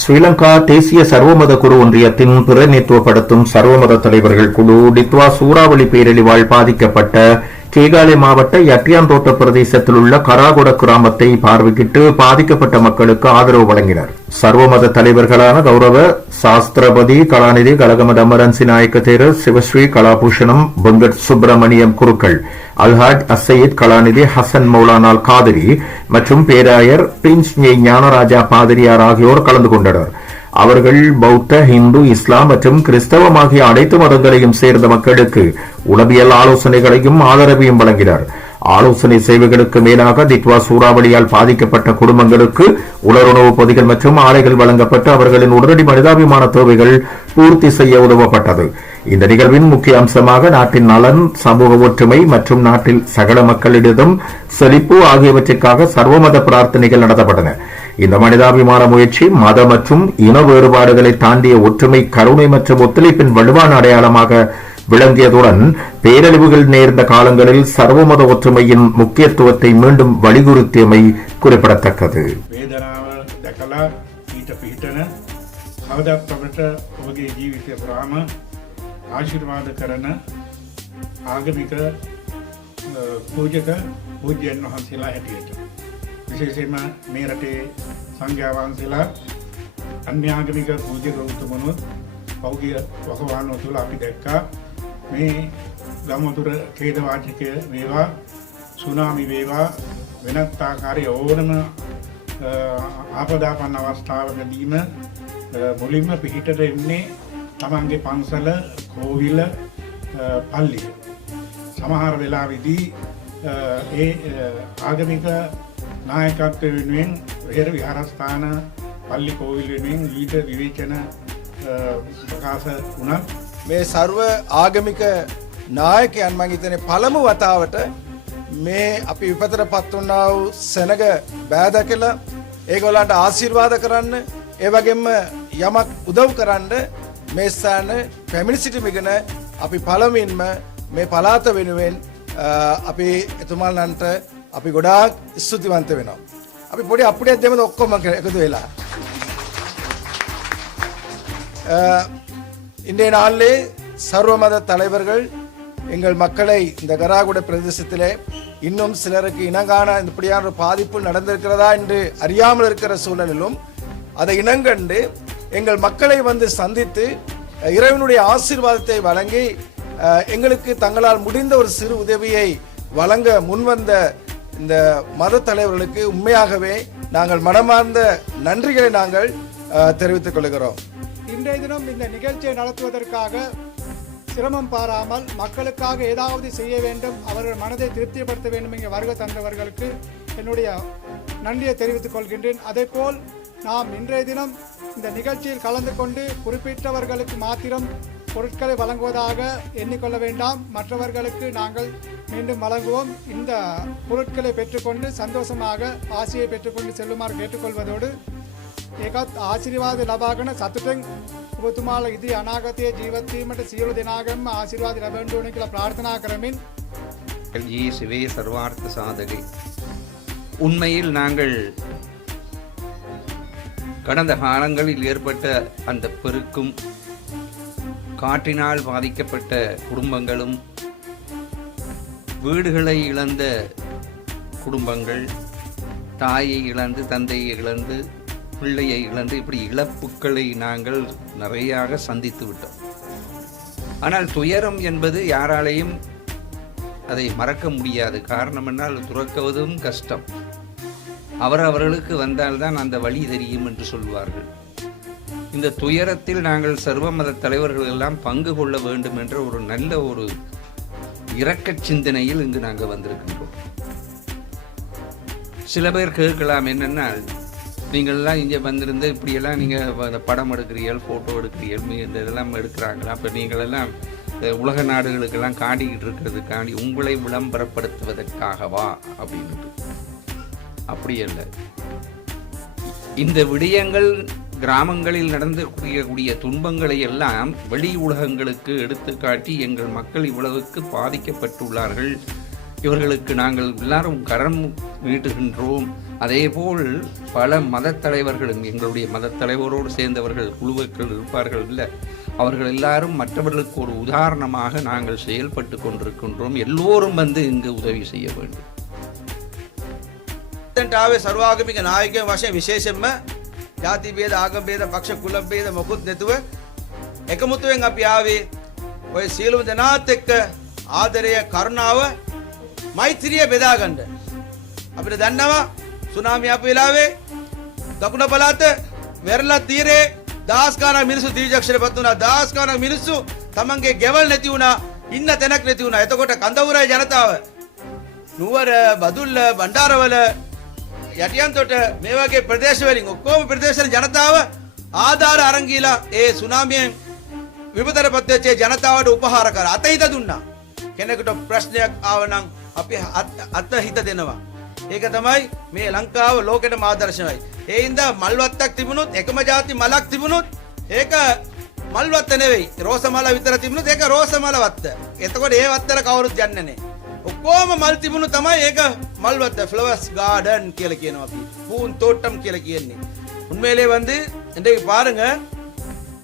ஸ்ரீலங்கா தேசிய சர்வமத குரு ஒன்றியத்தின் பிரதிநிதித்துவப்படுத்தும் சர்வமத தலைவர்கள் குழு டித்வா சூறாவளி பேரழிவால் பாதிக்கப்பட்ட கேகாலை மாவட்ட யட்டியாந்தோட்ட பிரதேசத்தில் உள்ள கராகுட கிராமத்தை பார்வையிட்டு பாதிக்கப்பட்ட மக்களுக்கு ஆதரவு வழங்கினர். சர்வமத தலைவர்களான கௌரவ சாஸ்திரபதி கலாநிதி கலகம தமரன்சி நாயக்க தேரர், சிவஸ்ரீ கலாபூஷணம், வெங்கட் சுப்பிரமணியம் குருக்கள், அல்ஹாஜ் அசையத் கலாநிதி ஹசன் மௌலானால் காதிரி மற்றும் பேராயர் பிரின்ஸ் ஞானராஜா பாதிரியார் ஆகியோர் கலந்து கொண்டனர். அவர்கள் பௌத்த, இந்து, இஸ்லாம் மற்றும் கிறிஸ்தவம் ஆகிய அனைத்து மதங்களையும் சேர்ந்த மக்களுக்கு உளவியல் ஆலோசனைகளையும் ஆதரவையும் வழங்கினர். ஆலோசனை சேவைகளுக்கு மேலாக தித்வா சூறாவளியால் பாதிக்கப்பட்ட குடும்பங்களுக்கு உலருணவுப் பொதிகள் மற்றும் ஆலைகள் வழங்கப்பட்டு அவர்களின் உடனடி மனிதாபிமான தேவைகள் பூர்த்தி செய்ய உதவப்பட்டது. இந்த நிகழ்வின் முக்கிய அம்சமாக நாட்டின் நலன், சமூக ஒற்றுமை மற்றும் நாட்டில் சகல மக்களிடம் செழிப்பு ஆகியவற்றிற்காக சர்வமத பிரார்த்தனைகள் நடத்தப்பட்டன. இந்த மனிதாபிமான முயற்சி மத மற்றும் இன வேறுபாடுகளை தாண்டிய ஒற்றுமை, கருணை மற்றும் ஒத்துழைப்பின் வலுவான அடையாளமாக விளங்கியதுடன் பேரழிவுகள் நேர்ந்த காலங்களில் சர்வமத ஒற்றுமையின் முக்கியத்துவத்தை மீண்டும் வலியுறுத்தியமை குறிப்பிடத்தக்கது. ආශිර්වාද කරන ආගමික පූජක පූජ්‍යයන් වහන්සේලා හැටියට විශේෂයෙන්ම මේ රටේ සංඝයා වහන්සේලා අන්‍ය ආගමික පූජක උතුමනුත් පෞද්ගලික වකවානුව තුළ අපි දැක්කා මේ ගම්වතුර ඛේදවාචක වේවා සුනාමි වේවා වෙනත් ආකාරයේ ඕනම ආපදාපන්න අවස්ථාවකදීම මුලින්ම පිහිටට එන්නේ තමන්ගේ පන්සල, කෝවිල, පල්ලිය. සමහර වෙලාවෙදී ඒ ආගමික නායකත්වය වෙනුවෙන් විහෙර විහාරස්ථාන, පල්ලි, කෝවිල වෙනුවෙන් විවිධ විවේචන ප්‍රකාශ වුණා. මේ ਸਰව ආගමික නායකයන් මම හිතන්නේ පළමු වතාවට මේ අපි විපතටපත් වුණා වූ සෙනග බෑදකලා ඒගොල්ලන්ට ආශිර්වාද කරන්න, ඒ වගේම යමක් උදව් කරන්න මේ ස්ථාන පැමිණ සිටීමගෙන අපි පළමුවෙන්ම මේ පළාත වෙනුවෙන් අපි එතුමාලන්ට අපි ගොඩාක් ස්තුතිවන්ත වෙනවා. අපි පොඩි අප්ඩේට් දෙමු ඔක්කොම එකතු වෙලා. இன்றைய நாளிலே சர்வமத தலைவர்கள் எங்கள் மக்களை இந்த கராகுட பிரதேசத்திலே இன்னும் சிலருக்கு இனங்காண இப்படியான ஒரு பாதிப்பு நடந்திருக்கிறதா என்று அறியாமல் இருக்கிற சூழலிலும் அதை இனங்கண்டு எங்கள் மக்களை வந்து சந்தித்து இறைவனுடைய ஆசீர்வாதத்தை வழங்கி எங்களுக்கு தங்களால் முடிந்த ஒரு சிறு உதவியை வழங்க முன்வந்த இந்த மத தலைவர்களுக்கு உண்மையாகவே நாங்கள் மனமார்ந்த நன்றிகளை நாங்கள் தெரிவித்துக் கொள்கிறோம். இன்றைய தினம் இந்த நிகழ்ச்சியை நடத்துவதற்காக சிரமம் பாராமல் மக்களுக்காக ஏதாவது செய்ய வேண்டும், அவர்கள் மனதை திருப்திப்படுத்த வேண்டும் என்ற வருகை தந்தவர்களுக்கு என்னுடைய நன்றியை தெரிவித்துக் கொள்கின்றேன். அதேபோல் நாம் இன்றைய தினம் இந்த நிகழ்ச்சியில் கலந்து கொண்டு குறிப்பிட்டவர்களுக்கு மாத்திரம் பொருட்களை வழங்குவதாக எண்ணிக்கொள்ள வேண்டாம். மற்றவர்களுக்கு நாங்கள் மீண்டும் வழங்குவோம். இந்த பொருட்களை பெற்றுக்கொண்டு சந்தோஷமாக ஆசியை பெற்றுக்கொண்டு செல்லுமாறு கேட்டுக்கொள்வதோடு ඒකත් ආශිර්වාද ලබාගෙන සතුටෙන් ඔබතුමාලා ඉදිරි අනාගතයේ ජීවත් වීමට සියලු දෙනාගේම ආශිර්වාද ලැබෙන්න ඕනේ කියලා ප්‍රාර්ථනා කරමින් சிவே சர்வார்த்த சாதகை. உண்மையில் நாங்கள் கடந்த காலங்களில் ஏற்பட்ட அந்த பெருக்கும், காற்றினால் பாதிக்கப்பட்ட குடும்பங்களும், வீடுகளை இழந்த குடும்பங்கள், தாயை இழந்து, தந்தையை இழந்து, பிள்ளையை இழந்து, இப்படி இழப்புக்களை நாங்கள் நிறையாக சந்தித்து விட்டோம். ஆனால் துயரம் என்பது யாராலையும் அதை மறக்க முடியாது. காரணம் என்னால் துறக்குவதும் கஷ்டம். அவர்களுக்கு வந்தால்தான் அந்த வழி தெரியும் என்று சொல்வார்கள். இந்த துயரத்தில் நாங்கள் சர்வமத தலைவர்கள் எல்லாம் பங்கு கொள்ள வேண்டும் என்ற ஒரு நல்ல ஒரு இரக்கச் சிந்தனையில் இங்கு நாங்கள் வந்திருக்கின்றோம். சில பேர் கேட்கலாம், என்னென்னா நீங்கள்லாம் இங்கே வந்திருந்து இப்படியெல்லாம் நீங்கள் படம் எடுக்கிறீர்கள், ஃபோட்டோ எடுக்கிறீர்கள், இந்த இதெல்லாம் எடுக்கிறாங்களா, அப்போ நீங்களெல்லாம் உலக நாடுகளுக்கெல்லாம் காட்டிக்கிட்டு இருக்கிறதுக்காண்டி உங்களை விளம்பரப்படுத்துவதற்காகவா அப்படின்ட்டு. அப்படி அல்ல. இந்த விடயங்கள் கிராமங்களில் நடந்தக்கூடிய துன்பங்களை எல்லாம் வெளி உலகங்களுக்கு எடுத்து காட்டி எங்கள் மக்கள் இவ்வளவுக்கு பாதிக்கப்பட்டுள்ளார்கள், இவர்களுக்கு நாங்கள் எல்லாரும் கரம் நீட்டுகின்றோம். அதேபோல் பல மதத் தலைவர்களும் எங்களுடைய மதத் தலைவரோடு சேர்ந்தவர்கள் குழுக்கள் இருப்பார்கள் இல்லை, அவர்கள் எல்லாரும் மற்றவர்களுக்கு ஒரு உதாரணமாக நாங்கள் செயல்பட்டு கொண்டிருக்கின்றோம். எல்லோரும் வந்து இங்கு உதவி செய்ய வேண்டும். ආවේ සර්වාගමික නායකයන් වශයෙන් විශේෂයෙන්ම ජාති ભેද ආගම ભેද පක්ෂ කුල ભેද මොකුත් නැතුව එකමුතුවෙන් අපි ආවේ ඔය සියලුම දෙනාත් එක්ක ආදරය කරුණාව මෛත්‍රිය බෙදා ගන්න. අපිට දන්නවා සුනාමි ආපු වෙලාවේ දකුණ පළාත වෙරළ තීරේ දහස් ගාණක් මිනිස්සු දීර්ඝක්ෂරපත් වුණා. දහස් ගාණක් මිනිස්සු තමන්ගේ ගෙවල් නැති වුණා, ඉන්න තැනක් නැති වුණා. එතකොට කඳවුරේ ජනතාව නුවර බදුල්ල බණ්ඩාරවල යටියන්තොට මේ වගේ ප්‍රදේශ වලින් ඔක්කොම ප්‍රදේශවල ජනතාව ආධාර අරන් ගිහලා ඒ සුනාමියෙන් විපතටපත් වෙච්ච ජනතාවට උපහාර කරා. අතහිත දුන්නා. කෙනෙකුට ප්‍රශ්නයක් ආව නම් අපි අතහිත දෙනවා. ඒක තමයි මේ ලංකාව ලෝකෙටම ආදර්ශයි. ඒ හින්දා මල්වත්තක් තිබුණොත් එකම ಜಾති මලක් තිබුණොත් ඒක මල්වත්ත නෙවෙයි. රෝස මල විතර තිබුණොත් ඒක රෝස මල වත්ත. එතකොට ඒ වත්තර කවුරුත් යන්නේ නැහැ. ඔක්කොම මල් තිබුණු තමයි ඒක මල්වත්ත ஃப்ளவர்ஸ் கார்டன் කියලා කියනවා අපි. பூன் தோட்டம் කියලා කියන්නේ. உண்மையிலே வந்து இன்றைக்கு பாருங்க,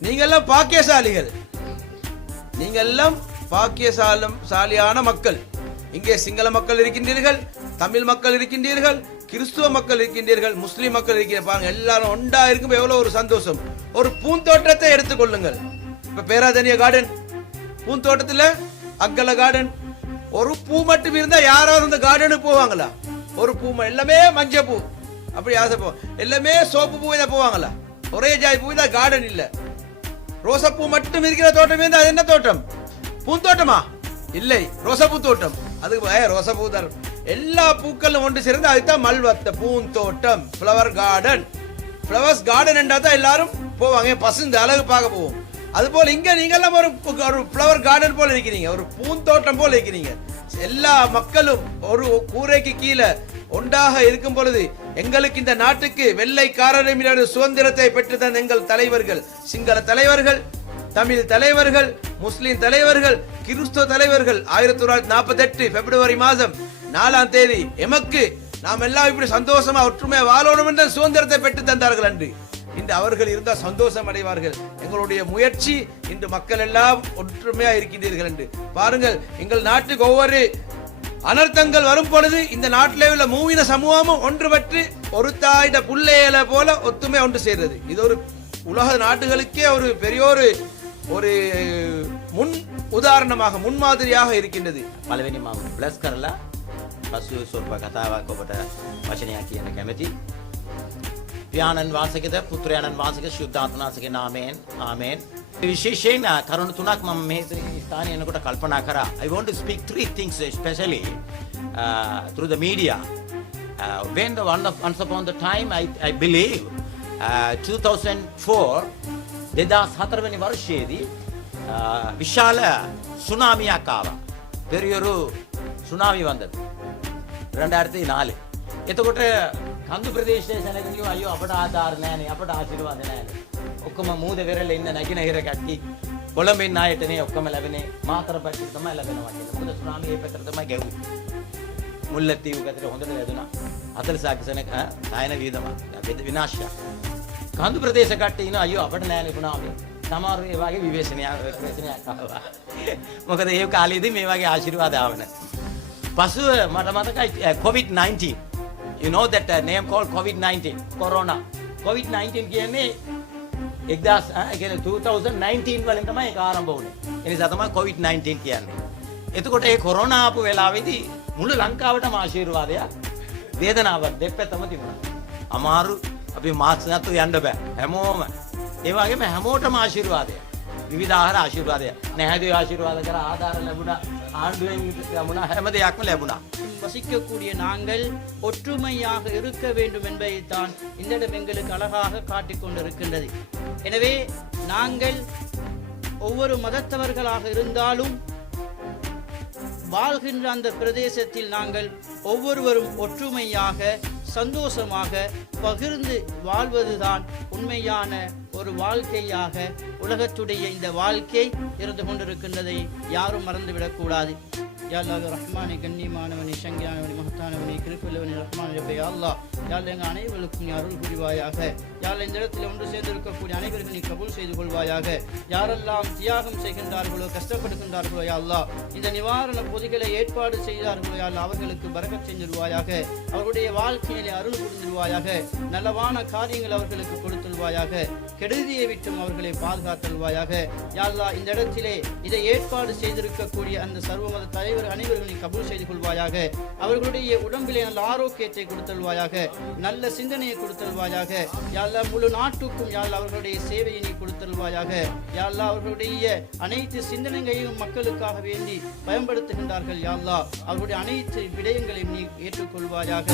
நீங்க எல்லாம் பாக்கியசாலிகள். நீங்க எல்லாம் பாக்கியசாலியான மக்கள். இங்கே சிங்கள மக்கள் இருக்கின்றீர்கள், தமிழ் மக்கள் இருக்கின்றீர்கள், கிறிஸ்துவ மக்கள் இருக்கின்றீர்கள், முஸ்லிம் மக்கள் இருக்கிறீர்கள். பாருங்க, எல்லாரும் ஒண்டா இருக்கும் எவ்வளவு ஒரு சந்தோஷம். ஒரு பூந்தோட்டத்தை எடுத்துக்கொள்ளுங்கள். இப்ப பேராதனிய கார்டன், பூந்தோட்டத்துல அக்கல கார்டன், ஒரு பூ மட்டும் இருந்தா யாராவது அந்த கார்டனுக்கு போவாங்களா? ஒரு பூ எல்லாமே மஞ்சள் பூ அப்படி ஆசைப்போ, எல்லாமே சோப்பு பூ இதை போவாங்களா? ஒரே ஜாய் பூ தான் கார்டன் இல்ல. ரோசப்பூ மட்டும் இருக்கிற தோட்டம் இருந்தா அது என்ன தோட்டம்? பூந்தோட்டமா? இல்லை, ரோசப்பூ தோட்டம். அதுக்கு ரோசப்பூ தான். எல்லா பூக்களும் ஒன்று சேர்ந்து அதுதான் மல்வத்த பூந்தோட்டம், ஃப்ளவர் கார்டன். ஃப்ளவர்ஸ் கார்டன் என்றா தான் எல்லாரும் போவாங்க, பசுந்த அழகு பார்க்க போவோம். அதுபோல் இங்க நீங்கெல்லாம் ஒரு ஃப்ளவர் கார்டன் போல இருக்கிறீங்க, ஒரு பூந்தோட்டம் போல இருக்கிறீங்க. எல்லா மக்களும் ஒரு கூரைக்கு கீழே ஒன்றாக இருக்கும் பொழுது எங்களுக்கு இந்த நாட்டுக்கு வெள்ளைக்காரரிடமிருந்து சுதந்திரத்தை பெற்று தந்த எங்கள் தலைவர்கள், சிங்கள தலைவர்கள், தமிழ் தலைவர்கள், முஸ்லிம் தலைவர்கள், கிறிஸ்துவ தலைவர்கள் 1948 பிப்ரவரி மாதம் 4ஆம் தேதி எமக்கு நாம் எல்லாம் இப்படி சந்தோஷமா ஒற்றுமையா வாழணும் என்ற சுதந்திரத்தை பெற்று தந்தார்கள் அன்று. இன்று அவர்கள் இருந்தால் சந்தோஷம் அடைவார்கள். எங்களுடைய முயற்சி இன்று மக்கள் எல்லாம் ஒற்றுமையா இருக்கின்றீர்கள் என்று பாருங்கள். எங்கள் நாட்டுக்கு ஒவ்வொரு அனர்த்தங்கள் வரும் பொழுது இந்த நாட்டிலே உள்ள மூவின சமூகமும் ஒன்றுபட்டு ஒரு தாயிட புள்ளையில போல ஒத்துமை ஒன்று சேர்றது. இது ஒரு உலக நாட்டுகளுக்கே ஒரு பெரிய ஒரு முன் உதாரணமாக முன்மாதிரியாக இருக்கின்றது. පළවෙනි මම බ්ලස් කරලා පසු සොල්ප කතාවක් ඔබට වචනයක් කියන්න කැමැති. පියාණන් වාසකද පුත්‍රයාණන් වාසක ශුද්ධාත්මනාසගේ නාමයෙන් ආමේන්. විශේෂයෙන් කරුණු තුනක් මම මේ ස්ථානයේ එනකොට කල්පනා කරා. I want to speak three things especially through the media. When the once upon the time I believe 2004 2004 වෙනි වර්ෂයේදී විශාල සුනාමියක් ආවා. පෙරියොරු සුනාමි වන්දන 2004. එතකොට කඳු ප්‍රදේශයේ සැලකෙනියෝ අයියෝ අපට ආධාර නැහැනේ, අපට ආශිර්වාද නැහැනේ. ඔක්කොම මූද වෙරළ ඉන්න නැගිනහිර කට්ටි කොළඹින් ආයතනේ ඔක්කොම ලැබෙනේ මාතර පැත්තේ තමයි ලැබෙනවා කියලා. මොකද සුනාමි මේ පැත්තට තමයි ගැව්වේ. මුල්ලතීව පැත්තට හොඳට වැදුනා. 40 සැනක සායන වීදම විනාශය. කඳු ප්‍රදේශ කට්ටි ඉන්න අයියෝ අපට නැහැනේ සුනාමි. සමහර ඒ වගේ විවේචනයක් ආවා. මොකද ඒ කාලේදී මේ වගේ ආශිර්වාද ආව නැහැ. පසුව මට මතකයි COVID-19. You know that name called COVID-19, Corona. COVID-19 කියන්නේ 2019 වලින් තමයි ඒක ආරම්භ වුනේ. ඒ නිසා තමයි COVID-19 කියන්නේ. එතකොට ඒ කොරෝනා ආපු වෙලාවේදී මුළු ලංකාවටම ආශිර්වාදයක් වේදනාවක් දෙපැත්තම තිබුණා. අමාරු අපි මාස්ක් නැතුව යන්න බෑ. හැමෝම ඒ වගේම හැමෝටම ආශිර්වාදයක්. විවිධාකාර ආශිර්වාදයක්. නැහැදී ආශිර්වාද කරා ආධාර ලැබුණා. ஆண்டுවෙන් ලැබුණා. හැම දෙයක්ම ලැබුණා. வசிக்கக்கூடிய நாங்கள் ஒற்றுமையாக இருக்க வேண்டும் என்பதைத்தான் இந்த இடம் எங்களுக்கு அழகாக காட்டிக் கொண்டிருக்கின்றது. எனவே நாங்கள் ஒவ்வொரு மதத்தவர்களாக இருந்தாலும் வாழ்கின்ற அந்த பிரதேசத்தில் நாங்கள் ஒவ்வொருவரும் ஒற்றுமையாக சந்தோஷமாக பகிர்ந்து வாழ்வதுதான் உண்மையான ஒரு வாழ்க்கையாக உலகத்துடைய இந்த வாழ்க்கை இருந்து கொண்டிருக்கின்றதை யாரும் மறந்துவிடக்கூடாது. யாழ்லாக ரஹ்மானி கண்ணியமானவனி சங்கியானவனி மகத்தானவனி கிருப்பல்லவனி ரஹ்மான் ரபே அல்லா யாழ் எங்கள் அனைவருக்கும் நீ அருள் புரிவாயாக. யாழ் இந்த இடத்தில் ஒன்று சேர்ந்திருக்கக்கூடிய அனைவருக்கும் நீ கபூல் செய்து கொள்வாயாக. யாரெல்லாம் தியாகம் செய்கின்றார்களோ கஷ்டப்படுகின்றார்களோ யா அல்லாஹ் இந்த நிவாரண பொதிகளை ஏற்பாடு செய்தார்களோ யா அல்லாஹ் அவர்களுக்கு பரக்கத் செஞ்சிருவாயாக. அவர்களுடைய வாழ்க்கையிலே அருள் புரிந்திருவாயாக. நல்லவான காரியங்கள் அவர்களுக்கு கொடுத்துள்வாயாக. கெடுதியை விட்டும் அவர்களை பாதுகாத்தல்வாயாக. யா அல்லாஹ் இந்த இடத்திலே இதை ஏற்பாடு செய்திருக்கக்கூடிய அந்த சர்வமத தலைவர் அனைவரும் நீ கபூல் செய்து கொள்வாயாக. அவர்களுடைய உடம்பிலே நல்ல ஆரோக்கியத்தை கொடுத்தல்வாயாக. நல்ல சிந்தனையை கொடுத்தல்வாயாக. யா அல்லாஹ் முழு நாட்டுக்கும் யா அல்லாஹ் அவர்களுடைய சேவையை நீ கொடுத்தல்வாயாக. யா அல்லாஹ் அவர்களுடைய அனைத்து சிந்தனைகளையும் மக்களுக்காக வேண்டி பயன்படுத்துகின்றார்கள். யா அல்லாஹ் அவர்களுடைய அனைத்து விடயங்களையும் நீ ஏற்றுக்கொள்வாயாக.